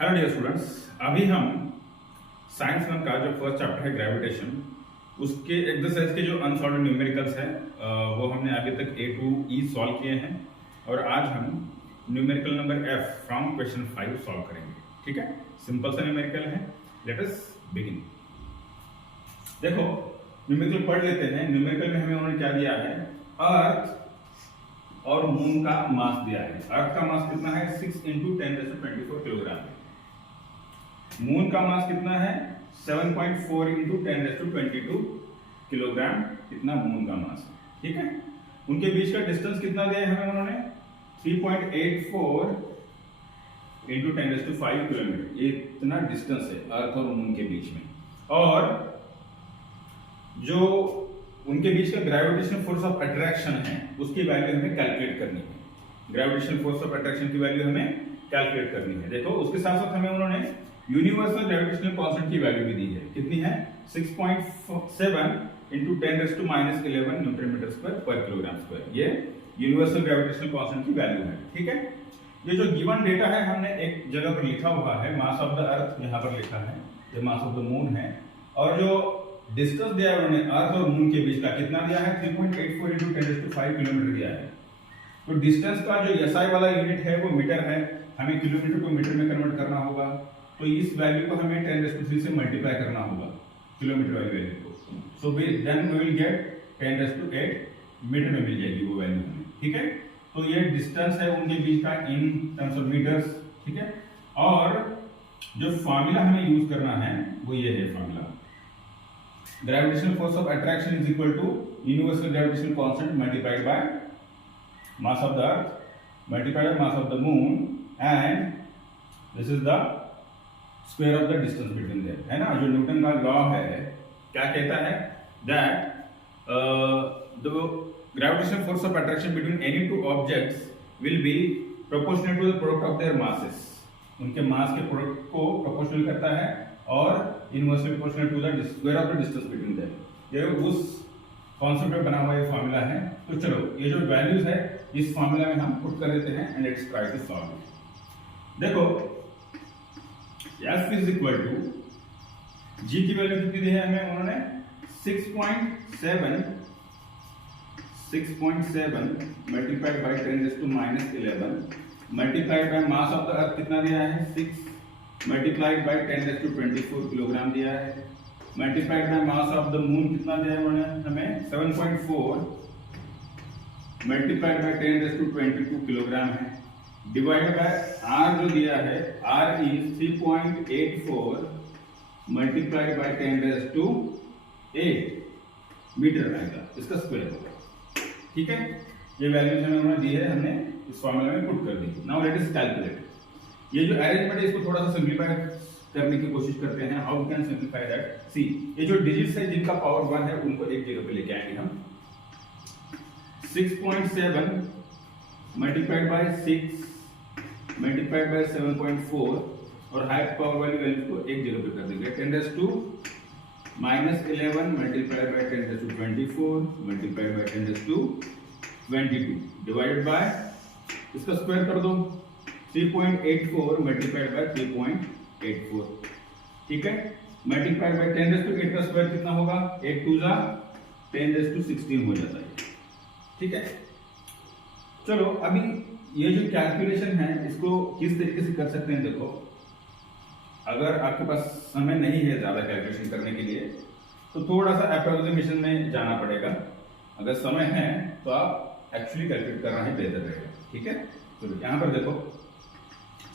Hello dear students, अभी हम science one का जो फर्स्ट चैप्टर है ग्रेविटेशन, उसके एक्सरसाइज के जो अनसॉल्व्ड न्यूमेरिकल्स हैं वो हमने अभी तक A to E सॉल्व किए हैं और आज हम numerical number F from question 5 solve करेंगे। ठीक है, सिंपल सा न्यूमेरिकल है। Let us begin. देखो न्यूमेरिकल पढ़ लेते हैं। न्यूमेरिकल में हमें उन्होंने क्या दिया है, अर्थ और मून का मास दिया है। अर्थ का मास कितना है 6 × 10⁻24 किलोग्राम। मून का मास कितना है 7.4 × 10⁻22 किलोग्राम। कितना मून का मास है। ठीक है, उनके बीच का डिस्टेंस कितना दिया है हमें उन्होंने 3.84 × 10⁻5 किलोमीटर। ये इतना डिस्टेंस है अर्थ और मून के बीच में। और जो उनके बीच का ग्रेविटेशनल फोर्स ऑफ अट्रैक्शन है उसकी वैल्यू हमें कैलकुलेट करनी है। ग्रेविटेशनल फोर्स ऑफ अट्रैक्शन की वैल्यू हमें कैलकुलेट करनी है। देखो उसके साथ साथ हमें उन्होंने यूनिवर्सल ग्रेविटेशनल कांस्टेंट की वैल्यू भी दी है। कितनी है 6.7 × 10⁻11 न्यूटन मीटर स्क्वायर पर किलोग्राम स्क्वायर। ये यूनिवर्सल ग्रेविटेशनल कांस्टेंट की वैल्यू है। ठीक है, ये जो गिवन डेटा है हमने एक जगह पर लिखा हुआ है, मास ऑफ द अर्थ यहाँ पर लिखा है, ये मास ऑफ द मून है। और जो डिस्टेंस दिया है उन्होंने अर्थ और मून के बीच का कितना दिया है 3.84 × 10�5 किलोमीटर दिया है। तो डिस्टेंस का जो SI वाला यूनिट है वो मीटर है, हमें किलोमीटर को मीटर में कन्वर्ट करना होगा। तो इस वैल्यू को हमें 10⁻3 से मल्टीप्लाई करना होगा किलोमीटर वाली वैल्यू को। So then we will get 10⁸ metre में मिल जाएगी वो वैल्यू हमें। ठीक है, तो ये डिस्टेंस है उनके बीच का इन टर्म्स ऑफ मीटर्स। ठीक है, और जो फार्मूला हमें यूज करना है वो ये है formula, gravitational force of attraction is equal to universal gravitational constant multiplied by mass of the earth multiplied by mass of the moon, and this is the square of the distance between them। है ना, जो Newton का law है क्या कहता है that the gravitational force of attraction between any two objects will be proportional to the product of their masses। उनके मास के प्रोडक्ट को प्रोपोर्शनल करता है और inversely proportional to the square of the distance between them. ये उस concept पे बना हुआ ये फार्मूला है। तो चलो ये जो वैल्यूज है इस फार्मूला में हम पुट कर देते हैं and let's try to solve it. देखो F is equal to G की वैल्यू कितनी दी है हमें उन्होंने 6.7 multiplied by 10⁻11 multiplied by mass of the earth कितना दिया है 6 मल्टीप्लाइड बाय 10⁻24 किलोग्राम दिया है। Multiplied by mass of the moon कितना दिया है उन्होंने हमें 7.4 मल्टीप्लाइड बाय 10⁻22 किलोग्राम है। डिवाइडेड बाय R जो दिया है R is 3.84 multiplied by 10⁸8 metre आएगा, इसका स्क्वायर होगा। ठीक है, ये वैल्यूज हमें उन्होंने दी है, हमने इस फॉर्मूला में पुट कर दी। Now let us calculate. ये जो अरेंजमेंट है इसको थोड़ा सा सिंपलीफाई करने की कोशिश करते हैं। हाउ कैन सिंपलीफाई दैट, सी ये जो डिजिट्स है जिनका पावर 1 है उनको एक जगह पे लेके आएंगे हम। 6.7 मल्टीप्लाइड बाय 6 मल्टीप्लाइड बाय 7.4 और हाईएस्ट पावर वाली वैल्यू को एक जगह पे कर देंगे 10⁻11 multiplied bye 10⁻24 multiplied by 10⁻22 divided by इसका स्क्वायर कर दो 3.84 मल्टीप्लाइड बाय 3.84। ठीक है, मल्टीप्लाइड बाय 10⁻8 का स्क्वायर कितना होगा 8 2 जा 10⁻16 हो जाता है। ठीक है, चलो अभी ये जो कैलकुलेशन है इसको किस तरीके से कर सकते हैं। देखो अगर आपके पास समय नहीं है ज्यादा कैलकुलेशन करने के लिए तो थोड़ा सा अप्रोक्सीमेशन में जाना पड़ेगा। अगर समय है तो आप एक्चुअली कैलकुलेट करना ही बेहतर रहेगा। ठीक है, तो यहाँ पर देखो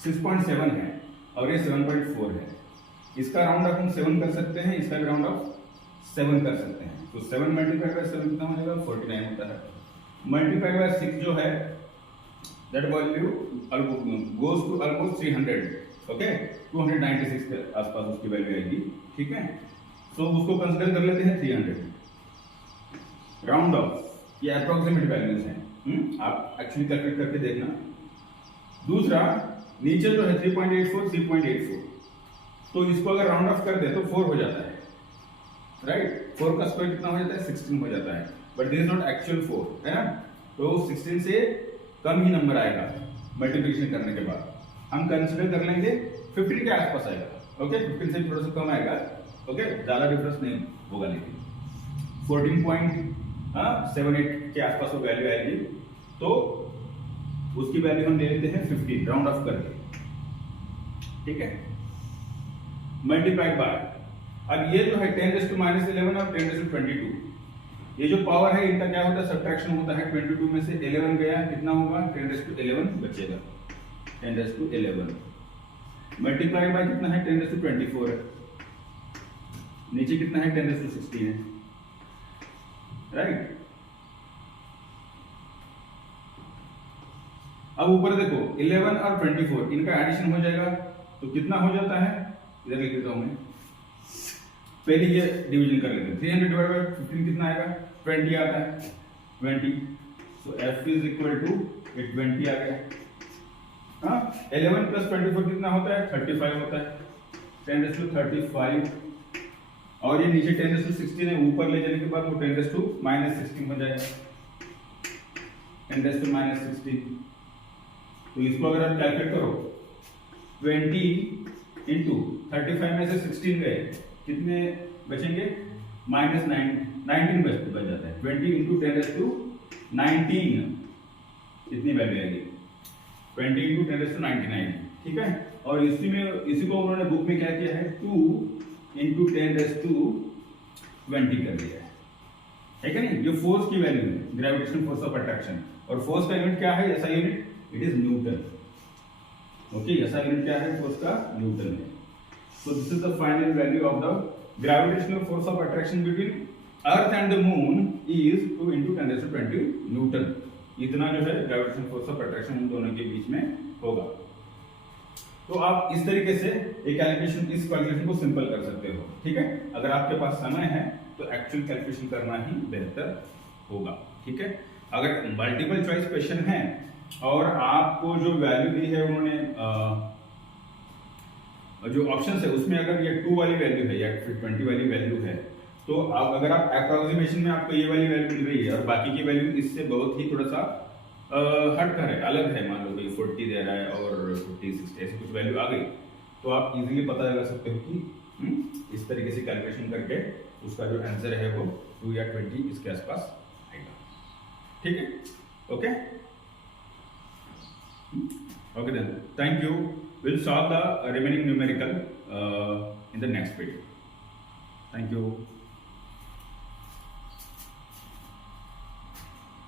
6.7 है और ये 7.4 है। इसका राउंड ऑफ हम 7 कर सकते हैं, इसका भी राउंड ऑफ 7 कर सकते हैं। तो 7 मल्टीप्लाइड बाय 7 कितना हो जाएगा 49 होता है। मल्टीप्लाइड बाय 6 जो है that value goes to almost 300। Okay, 296 के आसपास उसकी वैल्यू आएगी। ठीक है, तो उसको कंसीडर कर लेते हैं 300 राउंड ऑफ। ये अप्रोक्सीमेट वैल्यूज हैं, आप एक्चुअली कैलकुलेट करके देखना। दूसरा नीचे जो है 3.84 तो इसको अगर राउंड ऑफ कर दे तो 4 हो जाता है, राइट। 4 का स्क्वायर कितना हो जाता है 16 हो जाता है, but this is not actual 4 है ना। तो 16 से कम ही नंबर आएगा मल्टीप्लिकेशन करने के बाद। हम कंसीडर कर लेंगे 15 के आसपास आएगा, ओके 15 से थोड़ा सा कम आएगा, ओके ज्यादा डिफरेंस नहीं होगा, लेकिन 14.78 के आसपास वो वैल्यू आएगी, तो उसकी वैल्यू हम ले लेते हैं 15 राउंड ऑफ करके, ठीक है, मल्टीप्लाइड बाय, अब ये जो है 10⁻11 और 10⁻22, ये जो पावर है इनका क्या होता है, सब्ट्रैक्शन होता है, 22 में से 11 गया, कितना होगा 10⁻11 बचेगा, 10⁻11 मल्टीप्लाइड बाय कितना है 10⁻24 है, नीचे कितना है 10⁻16 है, राइट। अब ऊपर देखो 11 और 24 इनका एडिशन हो जाएगा, तो कितना हो जाता है, इधर लिख देता हूं मैं, पहले ये डिवीजन कर लेते हैं, 300 डिवाइड बाय 15 कितना आएगा 20 आता है, 20, सो f इज इक्वल टू 20 आ गया, हाँ 11 प्लस 24 कितना होता है 35 होता है, 10⁻35, और ये नीचे 10⁻16 है, ऊपर ले जाने के बाद वो 10⁻−16 हो जाएगा, 10⁻−16, तो इसको अगर आप कैलकुलेट करो 20 इंटू 35 में से 16 गए, कितने बचेंगे -19 बच जाता है, 20 इंटू 10⁻19 कितनी वैल्यू आएगी 20 इंटू 10⁻19 आएगी, ठीक है। और इसी को उन्होंने बुक में क्या किया है 2 इंटू 10⁻20 कर दिया है क्या नहीं, ये फोर्स की वैल्यू है, ग्रेविटेशनल फोर्स ऑफ अट्रैक्शन, और फोर्स का यूनिट क्या है, ऐसा unit it is Newton, okay ऐसा यूनिट क्या है फोर्स का, न्यूटन है। So this is the final value of the gravitational force of attraction between Earth and the Moon is 2 into 10⁻20 Newton। इतना जो है ग्रेविटेशनल फोर्स ऑफ अट्रैक्शन उन दोनों के बीच में होगा। तो आप इस तरीके से एक कैलकुलेशन को सिंपल कर सकते हो, ठीक है। अगर आपके पास समय है तो एक्चुअल कैलकुलेशन करना ही बेहतर होगा, ठीक है। अगर मल्टीपल चॉइस क्वेश्चन है और आपको जो वैल्यू दी है उन्होंने जो ऑप्शंस है उसमें अगर ये 2 वाली वैल्यू है या फिर 20 वाली वैल्यू है, तो अगर आप अप्रोक्सीमेशन में आपको ये वाली वैल्यू मिल रही है और बाकी की वैल्यू इससे बहुत ही थोड़ा सा हटकर है, अलग है, मान लो कि 40 दे रहा है और 50 60 ऐसी कुछ वैल्यू आ गई, तो आप इजीली पता लगा सकते हो कि इस तरीके से कैलकुलेशन करके उसका जो आंसर है वो 2 या 20 इसके आसपास आएगा, ठीक है। Okay okay then, thank you. We'll solve the remaining numerical in the next video. Thank you.